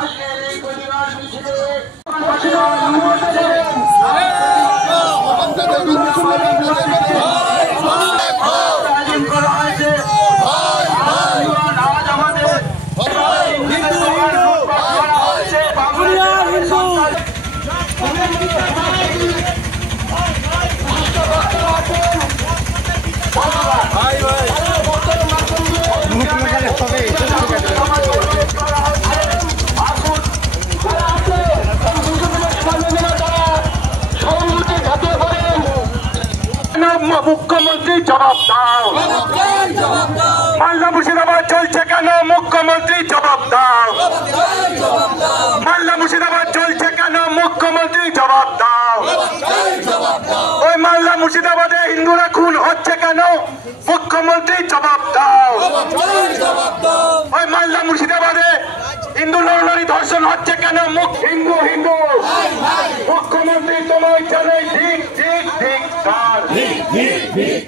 আজকের এই প্রতিবাদ মিছিলে মুখ্যমন্ত্রী জবাব দাও, মালদা মুর্শিদাবাদ চলছে কেন? মুখ্যমন্ত্রী জবাব দাও, মালদা মুর্শিদাবাদ চলছে কেন? মুখ্যমন্ত্রী জবাব দাও। ওই মালদা মুর্শিদাবাদে হিন্দুরা খুন হচ্ছে কেন? মুখ্যমন্ত্রী জবাব দাও। ওই মালদা মুর্শিদাবাদে হিন্দু নরনারী ধর্ষণ হচ্ছে কেন? হিন্দু হিন্দু মুখ্যমন্ত্রী তোমায় জানাই ঠিক ঠিক ঠিক ঠিক।